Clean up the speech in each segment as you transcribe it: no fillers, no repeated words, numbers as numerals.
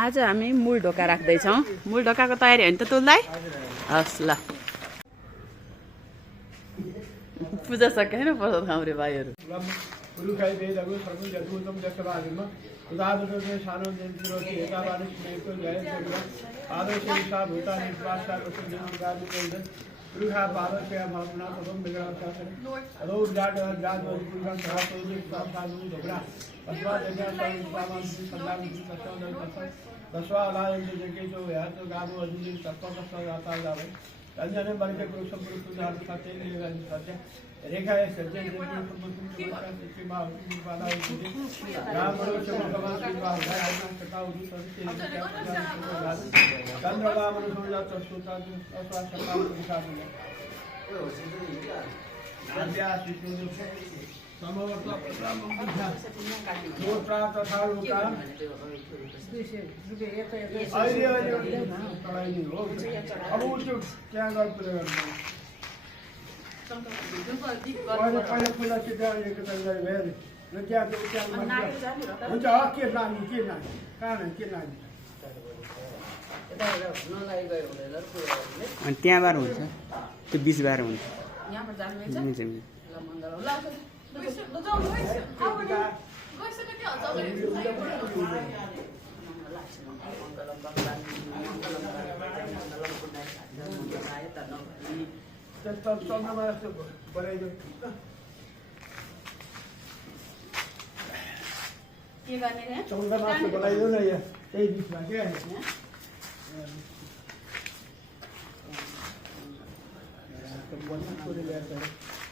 आज हामी मूल ढोका राख्दैछौँ। मूल ढोकाको तयारी हो नि त तुलदाई? हस् ल। पूजा सके होइन प्रसाद खाउँ रे भाइहरू। Ruha Baba Shaya Bhavana Pabam Bigara Shasana Road Dada Jadwa Purga Sahapu Sahapu Dobra Aswa Jaya Sahapu Sahapu Sahapu Sahapu Daswa Alaya Jagato Yato Gabu Azuli Sappa Sahata Lava Ranjana Barka Guru Sampuru Sahatu Sate and Sate Rekha Sajjan Shima Bala Ramuru Shamava Shiva Sakau Chandra Baba Surya Suta Aswa Sakau Sakau Andya Situ Samavata Motra Tatharuka Abu to Jangal Pura. Why the fire pull up down? You can very. Look at the अनि त्यहाँबाट हुन्छ त्यो बिचबाट हुन्छ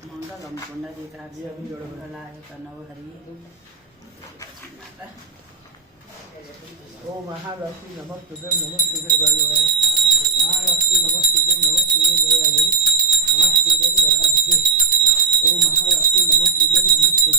Mangalam Pundarita Navahari. Oh, Maharashtra, Namaste, Namaste, Maharashtra, Namaste, Namaste, Oh, Maharashtra, Namaste, Namaste,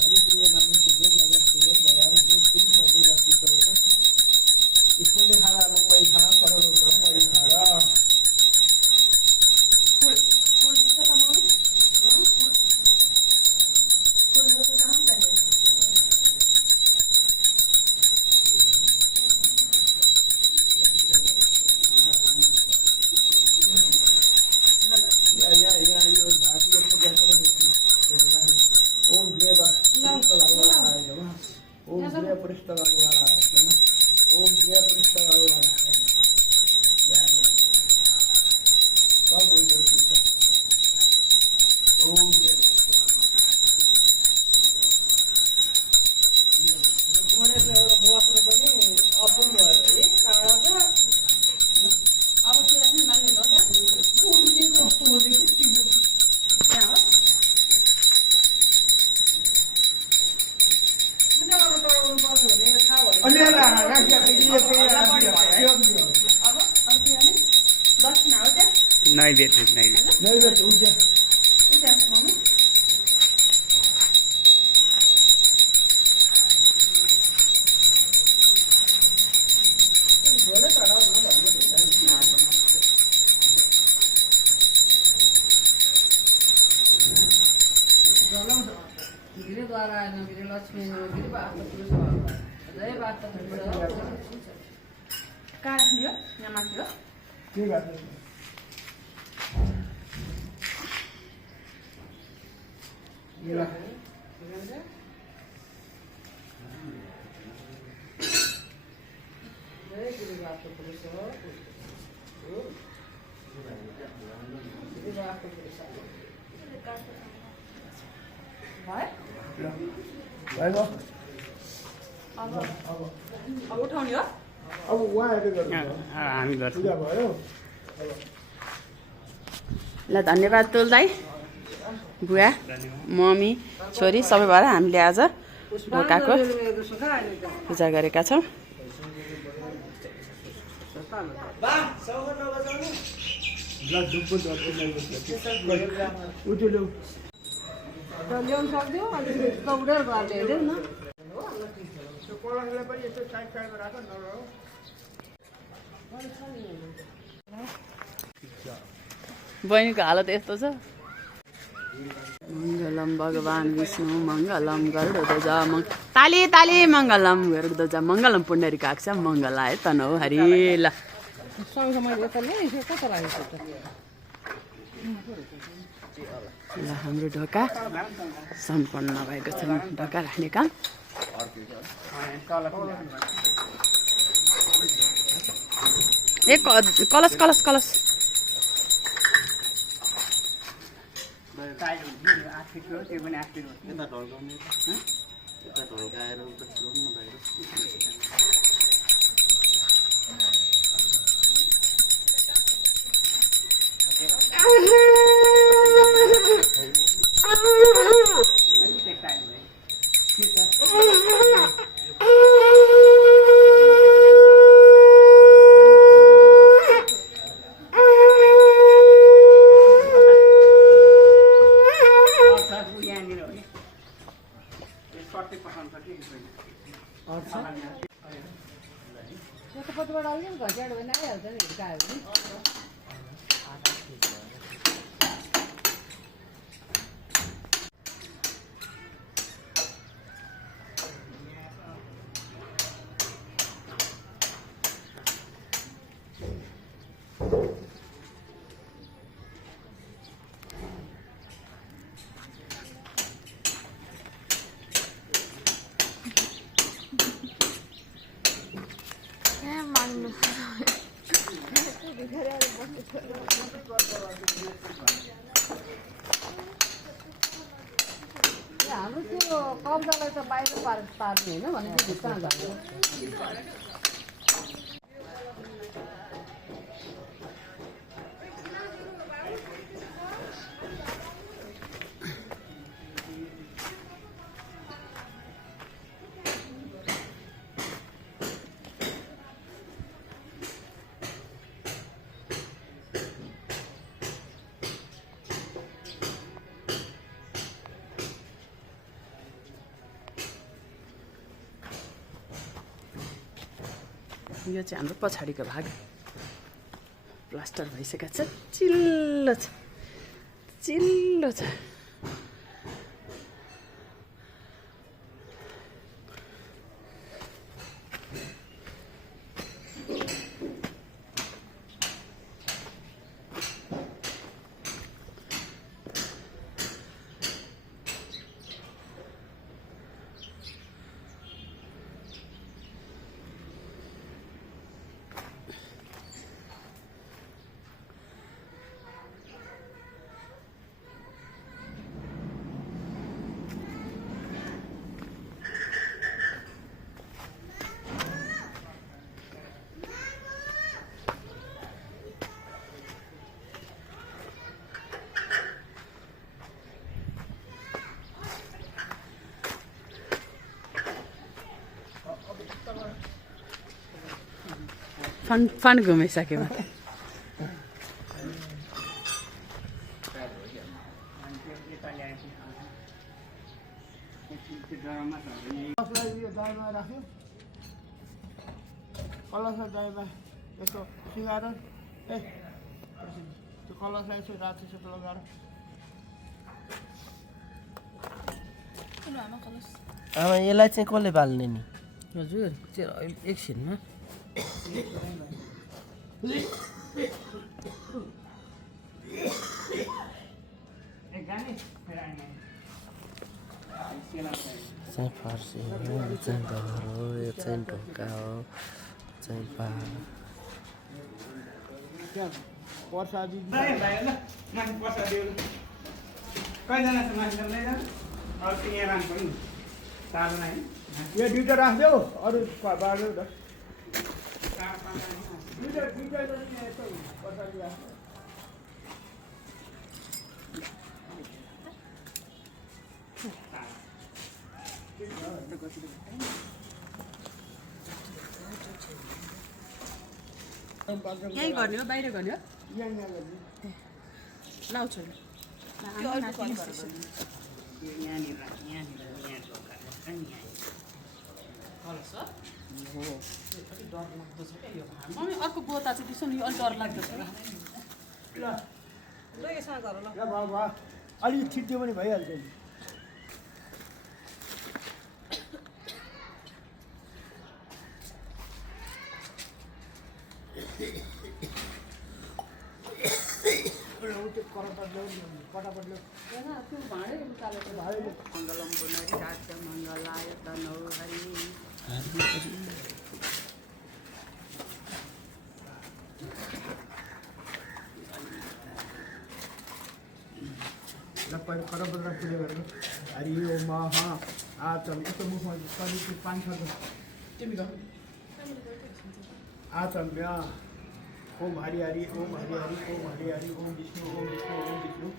Haripriya, Namaste, Namaste, Hara, Mumbai, Hara, Saralo, Mumbai, Hara. ल धन्यवाद तुलदाई बुवा mummy छोरी सबै भएर हामीले आज ढोकाको पूजा गरेका छौँ। बहिनीको हालत यस्तो छ। मङ्गलम भगवान् विष्णु मङ्गलम गरुडध्वज ताली ताली मङ्गलम गरुडध्वज मङ्गलम पुण्डरीकाक्ष मङ्गलाय तनौ हरि ल ल हाम्रो ढोका सम्पन्न भएको छ ढोका राख्ने काम ए कलश कलश कलश हाम्रो त्यो कब्जालाई त बाहिर पार्ने होइन भनेपछि कहाँ जान्छ यो चाहिँ हाम्रो पछाडिको भाग प्लास्टर भइसकेको छ चिल्लो छ चिल्लो छ फन घुमिसक्यो राख्यो कलश दहीमा यसो सिँगार ए त्यो कलशलाई यसो रातो सेतो लगाएर आमा यसलाई चाहिँ कसले बाल्ने नि हजुर एकछिनमा चाहिँ फर्सी हो यो चाहिँ घर हो यो चाहिँ ढोका हो चाहिँ पर्सादी यो दुइटा राख्देऊ अरू बाँड्यो न यहीँ गर्ने हो बाहिर गर्ने हो लाउँछु मम्मी अर्को बोता चाहिँ त्यसो नि अलिक डर लाग्दछ अलिक छिट्यो भने भइहाल्छ नि मङ्गलम पुनरिकाक्ष मङ्गलाय तनौ हरि करपत्र पूजा गरेर हरि ओम आचम यस्तो मुखमा शरीरको पानी छ तिमी आचम्य ओम हरि हरि ओम हरि हरि ओम हरि हरि ओम विष्णु ओम विष्णु ओम विष्णु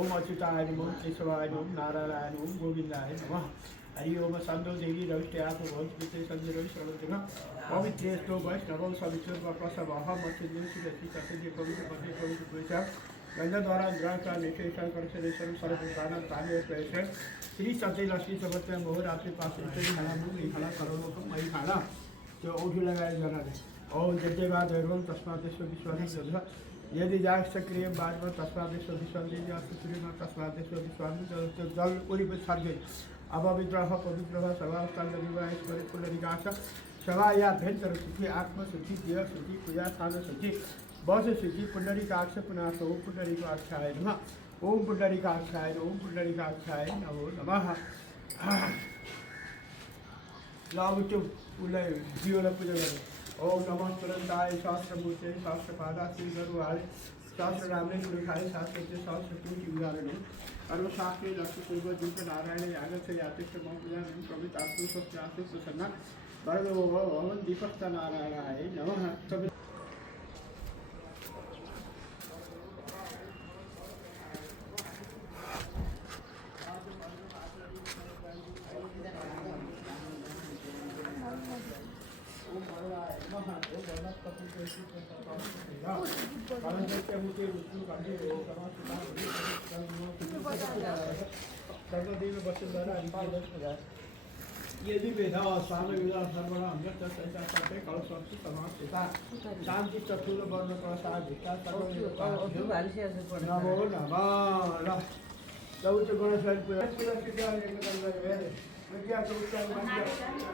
ओम अच्युताय नमः केशवाय नमः नारायणाय नमः गोविन्दाय नमः हरि ओम सन्दो देवी रविष्ट्यासो भवति पिते सञ्जय रवि सर्वदेव पवित्रेष्टो वैष्णवौ सवितुर्व प्रसवः मत्स्यदेव सुदति सत्यदेव पवित्र पति पवित्र पुरुष गंधद्वारा ग्रहका निषेषण करशेश्वर सर्वभूतानां ताने प्रयेष श्री सत्य लक्ष्मी सबत्र बहुरात्रि पास हला मुख हला करोलोकम मई खाना त्यो औठी लगाएर जनाले ओम जज्ञवाद एवं तस्मादेश्वर विश्वास यदि जाग सक्रिय बादमा तस्मादेश्वर विश्वास सूर्यमा तस्मादेश्वर विश्वास जल वरिपरि छर्के अपवित्र पवित्र सभास्थान विवाहेश्वरी पुण्डरीकाक्ष सभा या भेन्तर शुचि आत्मशुचि देह शुचि पूजा स्थान शुचि बस शुचि पुण्डरीकाक्ष पुनाश ओम पुण्डरीकाक्षाय नमः ओम पुण्डरीकाक्षाय ओम पुण्डरीकाक्षाय नमो नमः ल अब त्यो उसलाई जीवलाई पूजा गर्नु ओम नमः तुरंताय शास्त्रमूर्ते शास्त्रपादा श्री गरुहारे शास्त्र रामने गुरुखाय शास्त्र शास्त्र की उदाहरण सर्वशास्त्रे लक्ष्य पूर्व जुट नारायण यागत से यातिष्ठ पूजा प्रमित आत्म सत्यासु प्रसन्न वरदो भवन दीपस्थ नारायणाय नमः यदि वेदा स्वामी विदा सर्वणा अमृत सैता सत्य कलस्वस्ति समास्थिता शांति चतुर वर्ण प्रसाद भिक्षा सर्व नमो नमः ल चौथ गणेश पूजा पूरा पूजा एक नंबर वेद विद्या को उच्चारण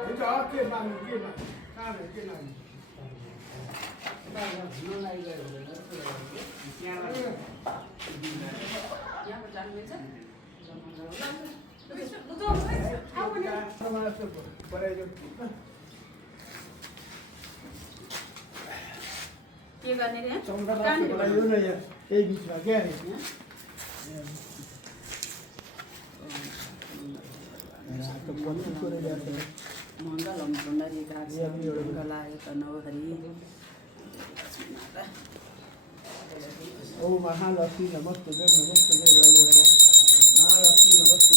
ये तो आपके नाम के नाम के नाम के गर्ने रे यही बिचमा क्या रे मङ्गलम पुनरिकाक्ष मङ्गलाय तनौ हरि ओम महालक्ष्मी नमस्ते महालक्ष्मी नमस्ते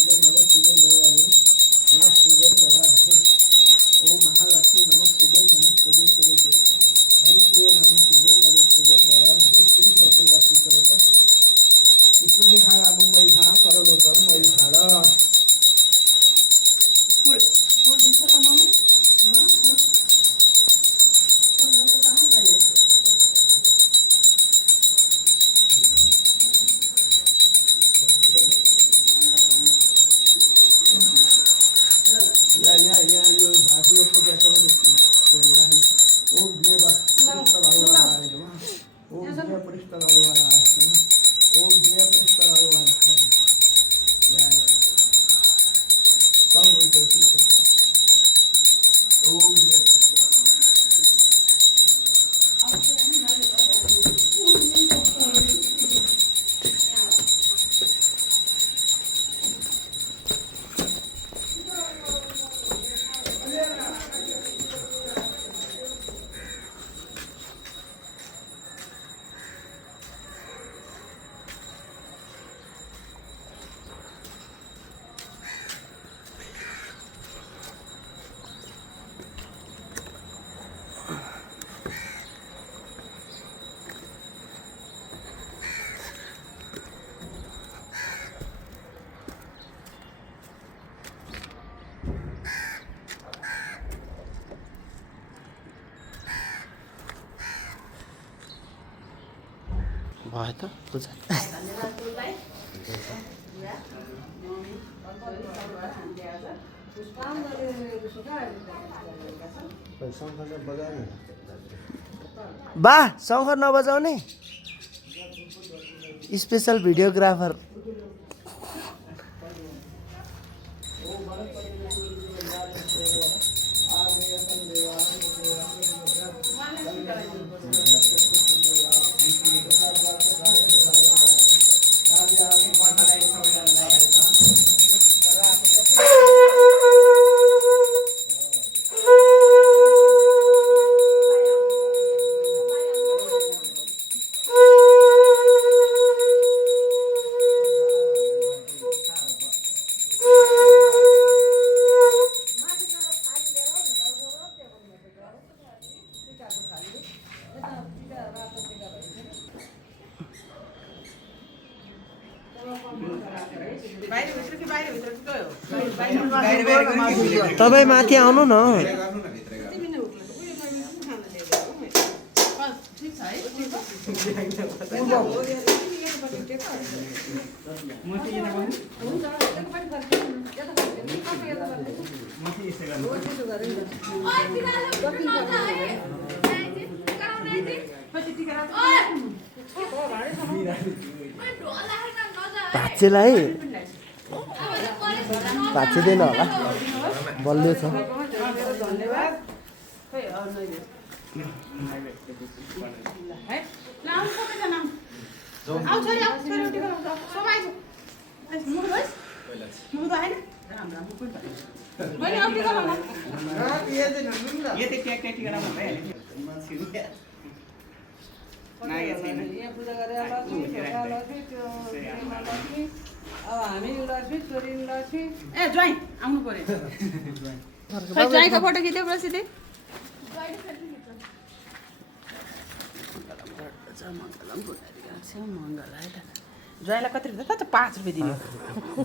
नमस्ते ओम महालक्ष्मी नमस्ते हरिप्रिय नमस्ते श्री सत्य लक्ष्मी सर्वत ईश्वरी खाना मुंबई खाना सर्वलोकम मई खाना फुल दिन्छ त मम्मी फुल त कहाँ जाने या यो भाषी को कैसा भयो त पूजा धन्यवाद फुललाई मम्मी छोरी सबैबाट हामीले आज बा शङ्ख नबजाउने स्पेसल भिडियोग्राफर तपाईँ माथि आउनु न भाँच्चेलाई भाँचिँदैन होला बलियो छ ए ज्वाइँ आउनु पर्यो ज्वाइँको फोटो खिच्यो प्रसिद्धि ज्वाइँलाई कति रुपियाँ त 5 रुपियाँ दिने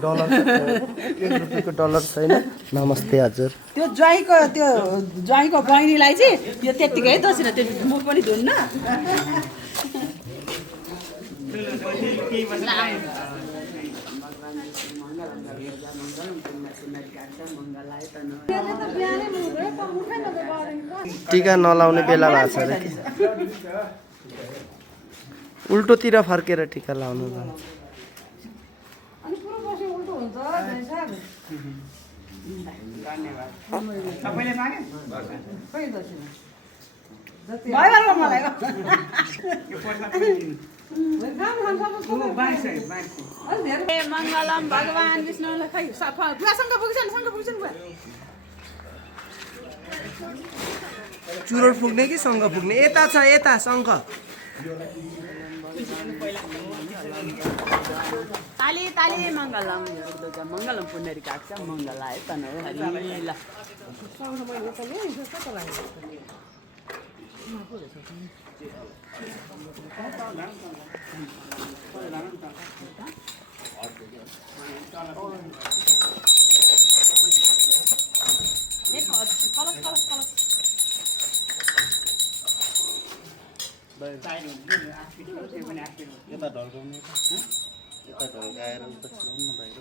डलर 1 रुपियाँको डलर छैन नमस्ते हजुर त्यो ज्वाइँको बहिनीलाई चाहिँ यो त्यत्तिकै है दसेर त्यो म पनि धुन्न टिका नलाउने बेला भएको छ अरे कि उल्टोतिर फर्केर टिका लाउनु जान्छ मङ्गलम भगवान् विष्णुलाई खै बुवासँग पुग्छन् चुरोट पुग्ने कि शङ्ख पुग्ने यता छ यता शङ्ख ताली ताली मङ्गलम मङ्गलम पुण्यरी काट्छ मङ्गलाय तन हरिला यता ढल्काउने यता ढल्काएर उता छिराउनु न बाहिर